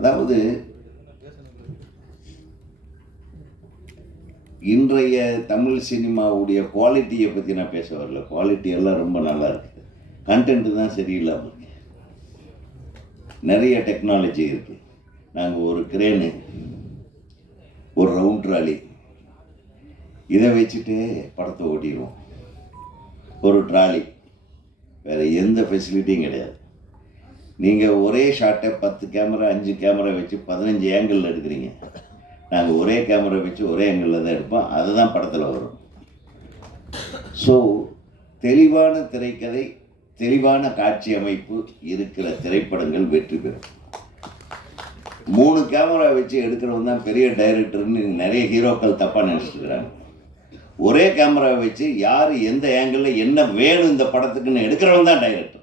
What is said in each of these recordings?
அதாவது இன்றைய தமிழ் சினிமாவுடைய குவாலிட்டியை பற்றி நான் பேச வரல. குவாலிட்டி எல்லாம் ரொம்ப நல்லா இருக்குது, கண்டென்ட்டு தான் சரியில்லாமல் இருக்கு. நிறைய டெக்னாலஜி இருக்குது. நாங்கள் ஒரு கிரேனு, ஒரு ரவுண்ட் ட்ராலி, இதை வச்சுட்டு படத்தை ஓட்டிடுவோம். ஒரு ட்ராலி, வேறு எந்த ஃபெசிலிட்டியும் கிடையாது. நீங்கள் ஒரே ஷாட்டை 10 கேமரா 5 கேமரா வச்சு 15 ஏங்கிளில் எடுக்கிறீங்க. நாங்கள் ஒரே கேமரா வச்சு ஒரே ஏங்கிளில் தான் எடுப்போம். அதுதான் படத்தில் வரும். ஸோ தெளிவான திரைக்கதை, தெளிவான காட்சி அமைப்பு இருக்கிற திரைப்படங்கள் வெற்றி பெறும். 3 கேமரா வச்சு எடுக்கிறவங்க தான் பெரிய டைரக்டர்னு நிறைய ஹீரோக்கள் தப்பாக நினச்சிட்டுருக்கிறாங்க. ஒரே கேமரா வச்சு யார் எந்த ஆங்கிளில் என்ன வேணும் இந்த படத்துக்குன்னு எடுக்கிறவங்க தான் டைரக்டர்.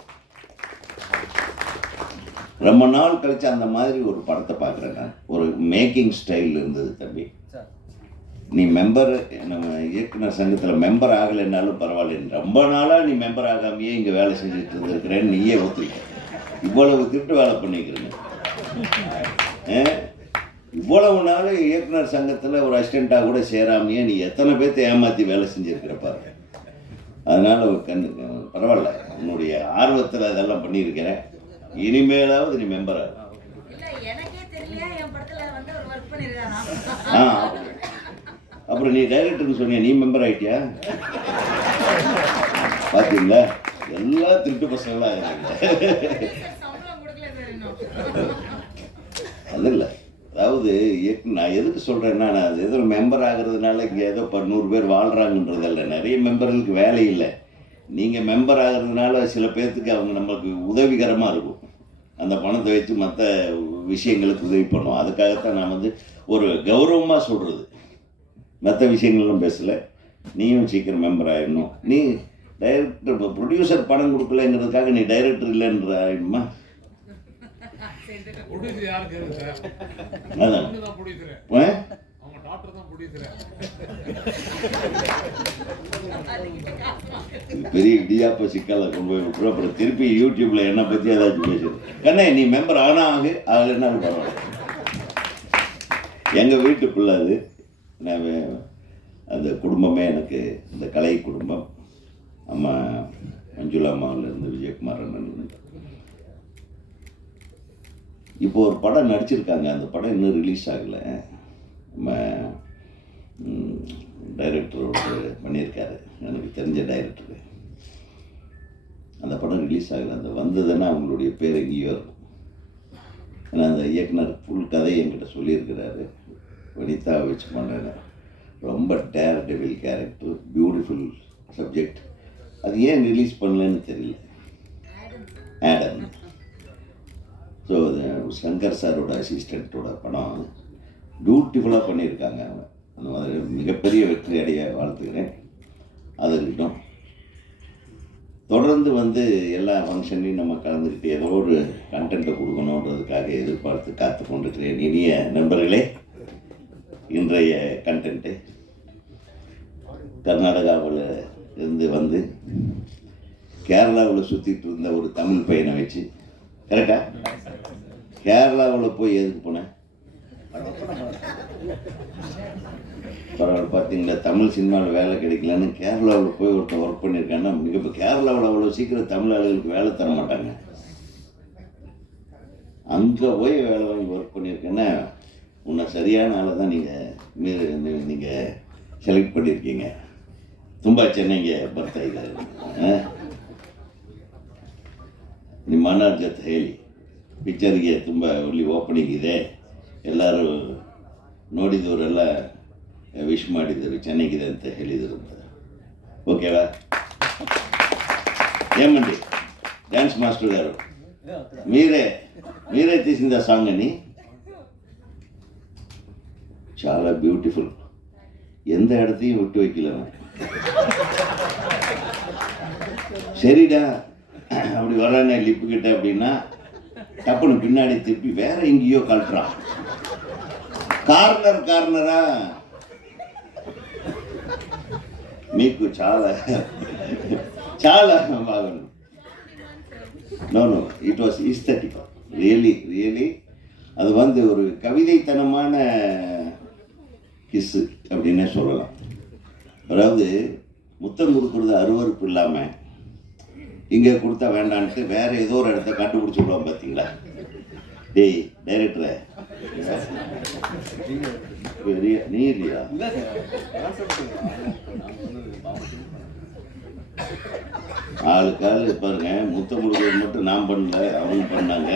ரொம்ப நாள் கழித்து அந்த மாதிரி ஒரு படத்தை பார்க்குறேன் நான். ஒரு மேக்கிங் ஸ்டைல் இருந்தது. தம்பி, நீ மெம்பர், நம்ம இயக்குனர் சங்கத்தில் மெம்பர் ஆகலைன்னாலும் பரவாயில்ல, ரொம்ப நாளாக நீ மெம்பர் ஆகாமையே இங்கே வேலை செஞ்சுட்டு இருந்திருக்கிறேன்னு நீயே ஒத்துக்க. இவ்வளவு திட்டு வேலை பண்ணிக்கிறேங்க. இவ்வளவு நாள் இயக்குனர் சங்கத்தில் ஒரு அசிஸ்டண்ட்டாக கூட சேராமையே நீ எத்தனை பேர்த்தை ஏமாற்றி வேலை செஞ்சுருக்கிற பாரு. அதனால் பரவாயில்ல, உன்னுடைய ஆர்வத்தில் அதெல்லாம் பண்ணியிருக்கிறேன். இனிமேலாவது நீ மெம்பர் ஆகும். அப்புறம் நீ டைரக்டர்னு சொன்னியா, நீ மெம்பர் ஆகிட்டியா? பார்த்தீங்களா, எல்லாம் திருட்டு பசங்களாக இருக்காங்க. அது இல்லை, அதாவது நான் எதுக்கு சொல்கிறேன்னா, நான் அது ஏதோ மெம்பர் ஆகிறதுனால இங்கே ஏதோ 100 பேர் வாழ்கிறாங்கன்றதில்ல. நிறைய மெம்பர்களுக்கு வேலை இல்லை. நீங்கள் மெம்பர் ஆகிறதுனால சில பேர்த்துக்கு அவங்க நம்மளுக்கு உதவிகரமாக இருக்கும். அந்த பணத்தை வச்சு மற்ற விஷயங்களுக்கு உதவி பண்ணுவோம். அதுக்காகத்தான் நான் ஒரு கௌரவமாக சொல்கிறது. மற்ற விஷயங்கள்லாம் பேசலை. நீயும் சீக்கிரம் மெம்பர் ஆகிடணும். நீ டைரக்டர், ப்ரொடியூசர் பணம் கொடுக்கலைங்கிறதுக்காக நீ டைரக்டர் இல்லைன்ற ஆகிடுமா? பெரிய இடியாப்ப சிக்கலை கொண்டு போய் விட்டுரும். அப்புறம் திருப்பி யூடியூப்ல என்னை பற்றி ஏதாச்சும் பேசுறது. கண்ணே, நீ மெம்பர் ஆனா ஆகலைன்னாலும் பரவாயில்ல. எங்கள் வீட்டுக்குள்ள அது நான் அந்த குடும்பமே எனக்கு இந்த கலை குடும்பம். அம்மா மஞ்சுளா அம்மாவிலேருந்து விஜயகுமார் அண்ணன். இப்போ ஒரு படம் நடிச்சிருக்காங்க. அந்த படம் இன்னும் ரிலீஸ் ஆகலை. நம்ம டைரக்டரோட பண்ணியிருக்காரு, எனக்கு தெரிஞ்ச டைரக்டரு. அந்த படம் ரிலீஸ் ஆகலை. அந்த வந்ததுன்னா அவங்களுடைய பேர் எங்கேயோ இருக்கும். ஏன்னா அந்த இயக்குனர் ஃபுல் கதையை என்கிட்ட சொல்லியிருக்கிறாரு. வனிதாவை வச்சு பண்ணேன். ரொம்ப daredevil character, beautiful subject. அது ஏன் ரிலீஸ் பண்ணலன்னு தெரியல. ஆடம். ஸோ சங்கர் சாரோட அசிஸ்டண்ட்டோட படம் பியூட்டிஃபுல்லாக பண்ணியிருக்காங்க. அவங்க அந்த மாதிரி மிகப்பெரிய வெற்றி அடைய வாழ்த்துக்கிறேன். அதுக்கிட்டும் தொடர்ந்து எல்லா ஃபங்க்ஷன்லையும் நம்ம கலந்துக்கிட்டு ஏதோ ஒரு கண்டென்ட்டை கொடுக்கணுன்றதுக்காக எதிர்பார்த்து காத்து கொண்டிருக்கிறேன். இனிய நண்பர்களே, இன்றைய கண்டென்ட்டு கர்நாடகாவில் இருந்து கேரளாவில் சுற்றிட்டு இருந்த ஒரு தமிழ் பையனை வச்சு, கரெக்டா? கேரளாவில் போய் எதுக்கு போனேன்? பரவாயில்ல, பார்த்தீங்களா, தமிழ் சினிமாவில் வேலை கிடைக்கலன்னு கேரளாவில் போய் ஒருத்தன் ஒர்க் பண்ணியிருக்காங்கன்னா, இப்போ கேரளாவில் அவ்வளோ சீக்கிரம் தமிழ் ஆளுகளுக்கு வேலை தர மாட்டாங்க. அங்கே போய் வேலை வாங்கி ஒர்க் பண்ணியிருக்கேன்னா உன்னை சரியான ஆளை தான் நீங்கள் செலக்ட் பண்ணியிருக்கீங்க. ತುಂಬ ಚೆನ್ನಾಗಿ ಬರ್ತಾ ಇದ್ದಾರೆ. ನಿಮ್ಮ ಅಣ್ಣರ ಜೊತೆ ಹೇಳಿ, ಪಿಕ್ಚರ್ಗೆ ತುಂಬ ಒಳ್ಳೆ ಓಪನಿಂಗ್ ಇದೆ, ಎಲ್ಲರೂ ನೋಡಿದವರೆಲ್ಲ ವಿಶ್ ಮಾಡಿದರು, ಚೆನ್ನಾಗಿದೆ ಅಂತ ಹೇಳಿದರು ಅಂತ. ಓಕೆವಾ? ఏమండి డ్యాన్స్ మాస్టర్ గారు, మీరే తీసింది ఆ సాంగ్ అని? చాలా బ్యూటిఫుల్. எந்த இடத்தையும் விட்டு வைக்கல. சரிடா அப்படி வர்றானே லிப்பு கிட்ட அப்படின்னா டப்புன்னு பின்னாடி திருப்பி வேற எங்கேயோ கழட்டுறான். కార్నరా మీకు చాలా బాగుంది. No it was aesthetic, really அது வந்து ஒரு கவிதைத்தனமான கிஸ்ஸு அப்படின்னே சொல்லலாம். அதாவது முத்தம் கொடுக்குறது அருவறுப்பு இல்லாமல் இங்கே கொடுத்தா வேண்டான்ட்டு வேறு ஏதோ ஒரு இடத்த கண்டுபிடிச்சி விடுவோம் பார்த்தீங்களா? டேய் டைரக்டரை நீ இல்லையா? ஆளுக்காள் பாருங்க, முத்தம் கொடுக்குறது மட்டும் நான் பண்ணல, அவங்க பண்ணாங்க,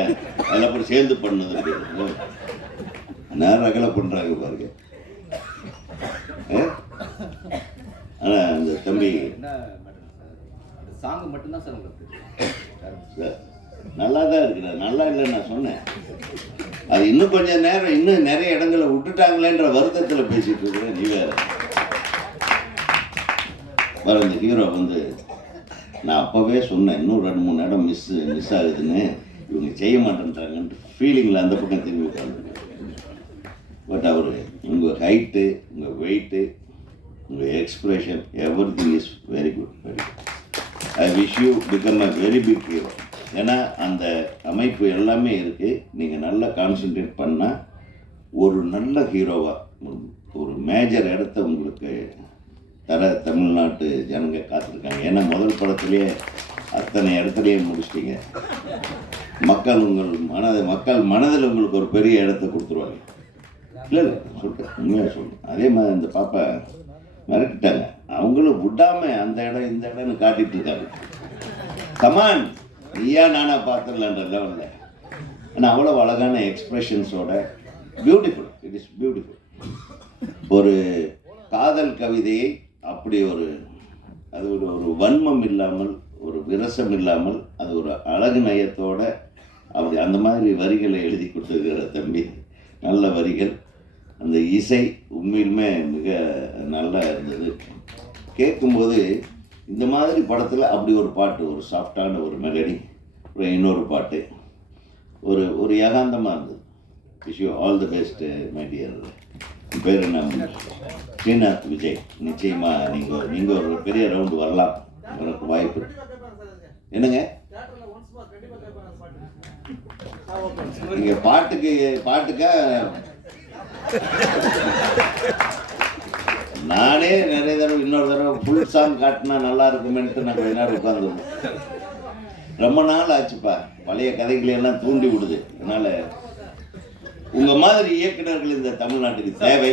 அதில் அப்புறம் சேர்ந்து பண்ணது நேரம் அகலை பண்ணுறாங்க பாருங்க. ஆனால் அந்த தம்பி சாங் மட்டும்தான் சார் உங்களுக்கு நல்லா தான் இருக்கிற, நல்லா இல்லைன்னு நான் சொன்னேன். அது இன்னும் கொஞ்சம் நேரம் இன்னும் நிறைய இடங்களை விட்டுட்டாங்களேன்ற வருத்தத்தில் பேசிட்டு இருக்கிறேன். நீ வேற இந்த ஹீரோ வந்து நான் அப்போவே சொன்னேன், இன்னும் 2-3 இடம் மிஸ் ஆகுதுன்னு, இவங்க செய்ய மாட்டேன்றாங்கன்ட்டு ஃபீலிங்கில் அந்த பக்கம் திரும்பி உட்காந்துருக்கேன். பட் அவர் உங்கள் ஹைட்டு, உங்கள் வெயிட்டு, உங்கள் expression, everything is very good, very good. I wish you become a very big hero. ஏன்னா அந்த அமைப்பு எல்லாமே இருக்குது. நீங்கள் நல்லா கான்சென்ட்ரேட் பண்ணால் ஒரு நல்ல ஹீரோவாக ஒரு மேஜர் இடத்த உங்களுக்கு தர தமிழ்நாட்டு ஜனங்க காத்திருக்காங்க. ஏன்னா முதல் படத்துலேயே அத்தனை இடத்துலையே முடிச்சிட்டிங்க. மக்கள் மனதில் உங்களுக்கு ஒரு பெரிய இடத்த கொடுத்துருவாங்க. இல்லை சொல்லிட்டேன், உண்மையாக சொல்லுங்கள். அதே மாதிரி இந்த பாப்பா மிரட்டிட்டாங்க, அவங்களும் விடாமல் அந்த இடம் இந்த இடம்னு காட்டிகிட்டு இருக்காங்க. கமான் நீயா நானா பார்த்துடலான்ற லெவலில். ஆனால் அவ்வளோ அழகான எக்ஸ்ப்ரெஷன்ஸோட பியூட்டிஃபுல், இட் இஸ் பியூட்டிஃபுல். ஒரு காதல் கவிதையை அப்படி அது ஒரு வன்மம் இல்லாமல், ஒரு விரசம் இல்லாமல், அது ஒரு அழகு நயத்தோட அப்படி அந்த மாதிரி வரிகளை எழுதி கொடுத்துருக்கிற தம்பி. நல்ல வரிகள், அந்த இசை உண்மையிலுமே மிக நல்லா இருந்தது. கேட்கும்போது இந்த மாதிரி படத்தில் அப்படி ஒரு பாட்டு, ஒரு சாஃப்டான ஒரு மெலடி, அப்புறம் இன்னொரு பாட்டு, ஒரு ஏகாந்தமாக இருந்தது. Wish you all the best my dear. பேர் என்ன? ஸ்ரீநாத் விஜய். நிச்சயமாக நீங்கள் ஒரு பெரிய ரவுண்டு வரலாம், உங்களுக்கு வாய்ப்பு. என்னங்க நீங்கள் பாட்டுக்கா நானே நிறைய தடவை இன்னொரு தடவை ஃபுல் சாங் காட்டினா நல்லா இருக்குமென்ட்டு நான் கொஞ்ச நேரம் உட்காந்துருவோம். ரொம்ப நாள் ஆச்சுப்பா, பழைய கதைகளெல்லாம் தூண்டி விடுது. அதனால் உங்கள் மாதிரி இயக்குநர்கள் இந்த தமிழ்நாட்டுக்கு தேவை.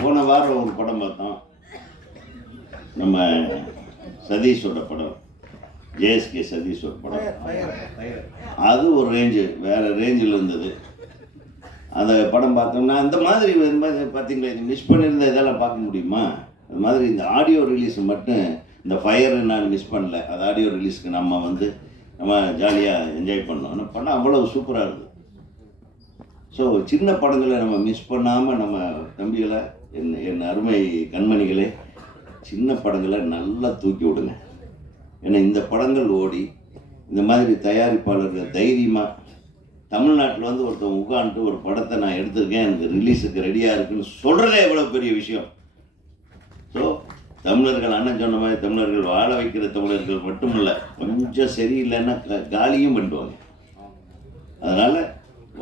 போன வாரம் ஒரு படம் பார்த்தோம், நம்ம சதீஷோட படம், ஜேஎஸ்கே சதீஷோட படம். அது ஒரு ரேஞ்சு, வேறு ரேஞ்சில் இருந்தது. அந்த படம் பார்த்தோம்னா இந்த மாதிரி பார்த்தீங்களா, இது மிஸ் பண்ணியிருந்த இதெல்லாம் பார்க்க முடியுமா? அது மாதிரி இந்த ஆடியோ ரிலீஸ் மட்டும், இந்த ஃபயர் நான் மிஸ் பண்ணல. அது ஆடியோ ரிலீஸ்க்கு நம்ம ஜாலியாக என்ஜாய் பண்ணோம். ஆனால் படம் அவ்வளோ சூப்பராக இருக்குது. ஸோ சின்ன படங்களை நம்ம மிஸ் பண்ணாமல், நம்ம தம்பிகளை, என் அருமை கண்மணிகளே, சின்ன படங்களை நல்லா தூக்கி விடுங்க. ஏன்னா இந்த படங்கள் ஓடி இந்த மாதிரி தயாரிப்பாளர்கள் தைரியமாக தமிழ்நாட்டில் வந்து ஒருத்தன் உட்காந்துட்டு ஒரு படத்தை நான் எடுத்திருக்கேன், எனக்கு ரிலீஸுக்கு ரெடியாக இருக்குன்னு சொல்கிறதே எவ்வளோ பெரிய விஷயம். ஸோ தமிழர்கள், அண்ணன் சொன்ன மாதிரி, தமிழர்கள் வாழ வைக்கிற தமிழர்கள் மட்டும் இல்லை, கொஞ்சம் சரியில்லைன்னா காலியும் பண்ணுவாங்க. அதனால்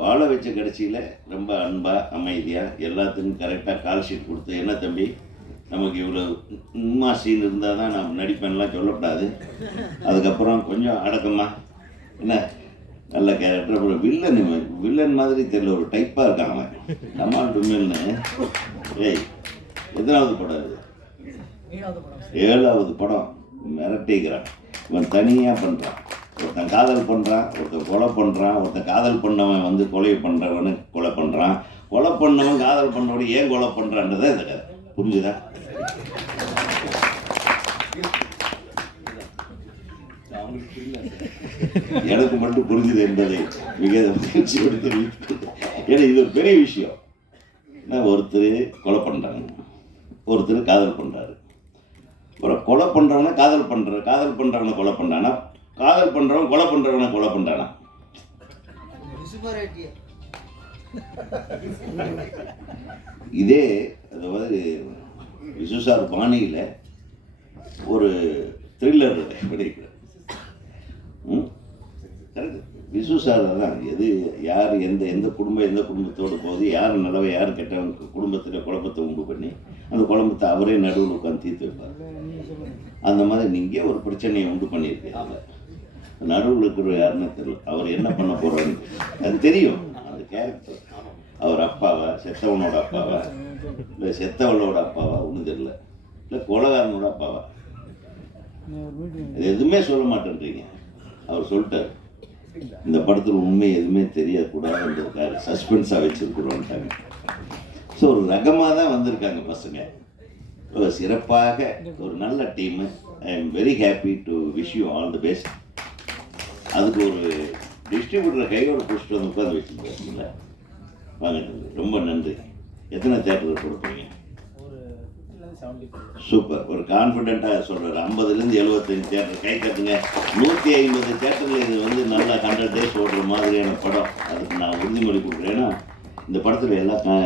வாழ வச்ச கடைசியில் ரொம்ப அன்பாக, அமைதியாக, எல்லாத்துக்கும் கரெக்டாக கால் ஷீட் கொடுத்து, என்ன தம்பி நமக்கு இவ்வளோ உண்மா சீன் இருந்தால் தான் நான் நடிப்பேன்லாம் சொல்லக்கூடாது. அதுக்கப்புறம் கொஞ்சம் அடக்கமாக, என்ன நல்ல கேரக்டர். அப்புறம் வில்லன் மாதிரி தெரியல, ஒரு டைப்பாக இருக்காங்க அவன். கமால் டுமில்னு. எத்தனாவது படம் இது? 7வது படம். மிரட்டிக்கிறான். இவன் தனியாக பண்ணுறான். ஒருத்தன் காதல் பண்ணுறான், ஒருத்தன் கொலை பண்ணுறான், ஒருத்தன் காதல் பண்ணவன் வந்து கொலை பண்ணுறவனு கொலை பண்ணுறான், கொலை பண்ணவன் காதல் பண்ணவனு ஏன் கொலை பண்ணுறான்றதை இந்த கதை. புரிஞ்சுதா? எனக்கு மட்டும் புரிஞ்சுது என்பதை மிக மகிழ்ச்சியோடு தெரிவித்து, ஏன்னா இது ஒரு பெரிய விஷயம். ஒருத்தர் கொலை பண்ணுறாங்க, ஒருத்தர் காதல் பண்ணுறாரு. ஒரு கொலை பண்ணுறவனை காதல் பண்ணுறவனை கொலை பண்ணுறானா, காதல் பண்ணுறவன் கொலை பண்ணுறவனை கொலை பண்ணுறானா? இதே அதாவது விசுசார் பாணியில் ஒரு த்ரில்லர் படிக்கிறார். கரெக்டு. விசு சார் தான் எது யார் எந்த குடும்பத்தோடு போகுது, யார் நல்லவ யார் கெட்டவங்க குடும்பத்தில் குழப்பத்தை உண்டு பண்ணி அந்த குழப்பத்தை அவரே நடுவில் உட்காந்து தீர்த்து வைப்பார். அந்த மாதிரி நீங்கள் ஒரு பிரச்சனையை உண்டு பண்ணியிருக்கீங்க. நடுவில் இருக்கிற யாருன்னு தெரியல, அவர் என்ன பண்ண போகிறான்னு அது தெரியும். அந்த கேரக்டர் அவர் அப்பாவா, செத்தவனோட அப்பாவா, இல்லை செத்தவளோட அப்பாவா ஒன்றும் தெரியல, இல்லை கொலகாரனோட அப்பாவா, அது எதுவுமே சொல்ல மாட்டேன்றீங்க. அவர் சொல்லிட்டார் இந்த படத்தில் உண்மை எதுவுமே தெரியக்கூடாதுன்றதுக்காக சஸ்பென்ஸாக வச்சுருக்குறோன்ட்டாங்க. ஸோ ஒரு ரகமாக தான் வந்திருக்காங்க பசங்க. ஒரு சிறப்பாக ஒரு நல்ல team. I am very happy to wish you all the best. அதுக்கு ஒரு டிஸ்ட்ரிபியூட்டரை கையோட பிடிச்சிட்டு வந்து உட்காந்து வச்சுருக்கீங்களா? வாங்க, ரொம்ப நன்றி. எத்தனை தேட்டரில் கொடுப்பீங்க? சூப்பர். ஒரு கான்ஃபிடென்ட்டாக சொல்கிறார். 50லேருந்து 75 தேட்டர் கை கட்டுங்க. 150 தேட்டரில் இது வந்து நல்லா 100 days ஓடுற மாதிரியான படம். அதுக்கு நான் உறுதிமொழி கொடுக்குறேன். ஏன்னா இந்த படத்தில்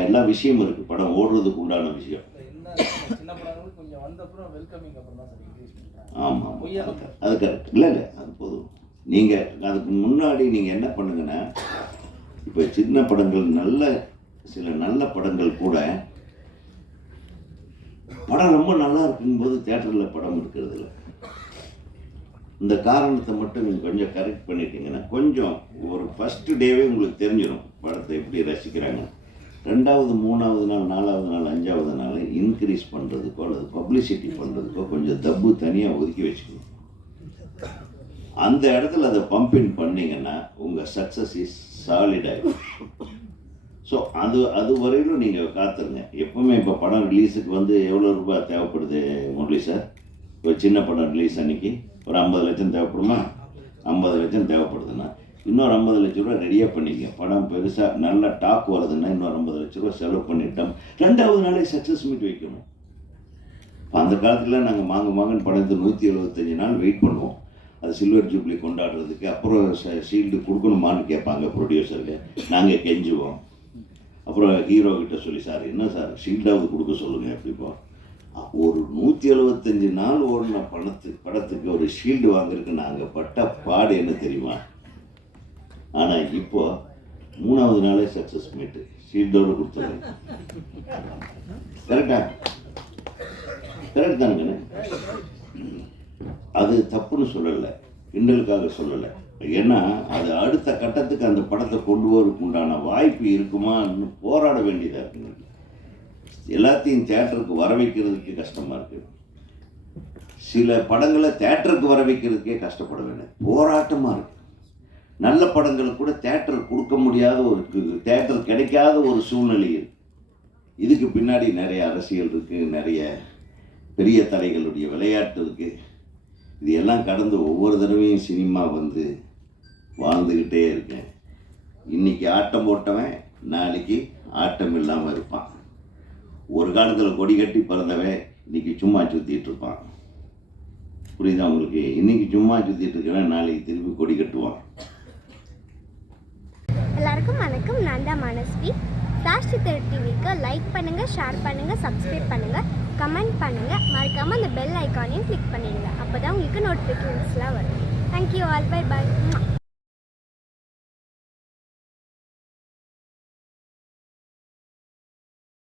எல்லா விஷயமும் இருக்குது. படம் ஓடுறதுக்கு உண்டான விஷயம். ஆமாம், அது கரெக்ட். இல்லை அது போதும். நீங்கள் அதுக்கு முன்னாடி நீங்கள் என்ன பண்ணுங்கன்னா, இப்போ சின்ன படங்கள் சில நல்ல படங்கள் கூட படம் ரொம்ப நல்லா இருக்கும்போது தேட்டரில் படம் இருக்கிறது இல்லை. இந்த காரணத்தை மட்டும் நீங்கள் கொஞ்சம் கரெக்ட் பண்ணிட்டீங்கன்னா கொஞ்சம் ஒரு ஃபஸ்ட்டு டேவே உங்களுக்கு தெரிஞ்சிடும் படத்தை எப்படி ரசிக்கிறாங்க. 2வது 3வது நாள் 4வது நாள் 5வது நாள் இன்க்ரீஸ் பண்ணுறதுக்கோ அல்லது பப்ளிசிட்டி பண்ணுறதுக்கோ கொஞ்சம் தப்பு தனியாக ஒதுக்கி வச்சுக்கணும். அந்த இடத்துல அதை பம்பின் பண்ணிங்கன்னா உங்கள் சக்ஸஸ் இஸ் சாலிடாகும். ஸோ அது வரையிலும் நீங்கள் காத்துருங்க. எப்போவுமே இப்போ படம் ரிலீஸுக்கு வந்து எவ்வளோ ரூபாய் தேவைப்படுது முரளி சார்? ஒரு சின்ன படம் ரிலீஸ் அன்றைக்கி ஒரு 50 லட்சம் தேவைப்படுமா? 50 லட்சம் தேவைப்படுதுன்னா இன்னொரு 50 லட்ச ரூபா ரெடியாக பண்ணிக்க. படம் பெருசாக நல்ல டாக் வருதுன்னா இன்னொரு 50 லட்ச ரூபா செலவு பண்ணிட்டோம். 2வது நாளே சக்ஸஸ் மீட் வைக்கணும். இப்போ அந்த காலத்தில் நாங்கள் மாங்கன்னு படத்தை 175 நாள் வெயிட் பண்ணுவோம். அது சில்வர் ஜூப்ளி கொண்டாடுறதுக்கு. அப்புறம் ஷீல்டு கொடுக்கணுமான்னு கேட்பாங்க ப்ரொடியூசருக்கு. நாங்கள் கெஞ்சுவோம். அப்புறம் ஹீரோ கிட்ட சொல்லி, சார் என்ன சார் ஷீல்டாவது கொடுக்க சொல்லுங்கள். எப்படிப்போ ஒரு 175 நாள் ஓடின படத்துக்கு ஒரு ஷீல்டு வாங்குறதுக்கு நாங்கள் பட்ட பாடு என்ன தெரியுமா? ஆனால் இப்போ 3வது நாளே சக்ஸஸ் மீட்டு ஷீல்டோடு கொடுத்துருங்க. கரெக்டா? கரெக்ட் தானுங்கண்ணே. அது தப்புன்னு சொல்லலை, கிண்டலுக்காக சொல்லலை. ஏன்னா அது அடுத்த கட்டத்துக்கு அந்த படத்தை கொண்டு வரதுக்கு உண்டான வாய்ப்பு இருக்குமான்னு போராட வேண்டியதாக இருக்குங்க. எல்லாத்தையும் தேட்டருக்கு வர வைக்கிறதுக்கே கஷ்டமாக இருக்குது. சில படங்களை தேட்டருக்கு வர வைக்கிறதுக்கே கஷ்டப்பட வேணும், போராட்டமாக இருக்குது. நல்ல படங்களுக்கு கூட தேட்டர் கொடுக்க முடியாத தேட்டர் கிடைக்காத ஒரு சூழ்நிலை இருக்குது. இதுக்கு பின்னாடி நிறைய அரசியல் இருக்குது, நிறைய பெரிய தலைகளுடைய விளையாட்டு இருக்குது. இது எல்லாம் கடந்து ஒவ்வொரு தடவையும் சினிமா வந்து வாழ்ந்துக்கிட்டே இருக்கேன். இன்றைக்கி ஆட்டம் போட்டவன் நாளைக்கு ஆட்டம் இல்லாமல் இருப்பான். ஒரு காலத்தில் கொடி கட்டி பிறந்தவன் இன்றைக்கி சும்மா சுற்றிட்டு இருப்பான். புரியுதா உங்களுக்கு? இன்றைக்கி சும்மா சுற்றிட்டு இருக்கவன் நாளைக்கு திருப்பி கொடி கட்டுவான். எல்லாருக்கும் வணக்கம். நான் தான் மனஸ்வி. ஃப்ளாஷ் சித்திரை டிவிக்கு லைக் பண்ணுங்கள், ஷேர் பண்ணுங்கள், சப்ஸ்கிரைப் பண்ணுங்கள், கமெண்ட் பண்ணுங்கள். மறக்காமல் அந்த பெல் ஐக்கானையும் கிளிக் பண்ணிடுங்க. அப்போ தான் உங்களுக்கு நோட்டிஃபிகேஷன்ஸ்லாம் வரும். Thank you all. Bye bye.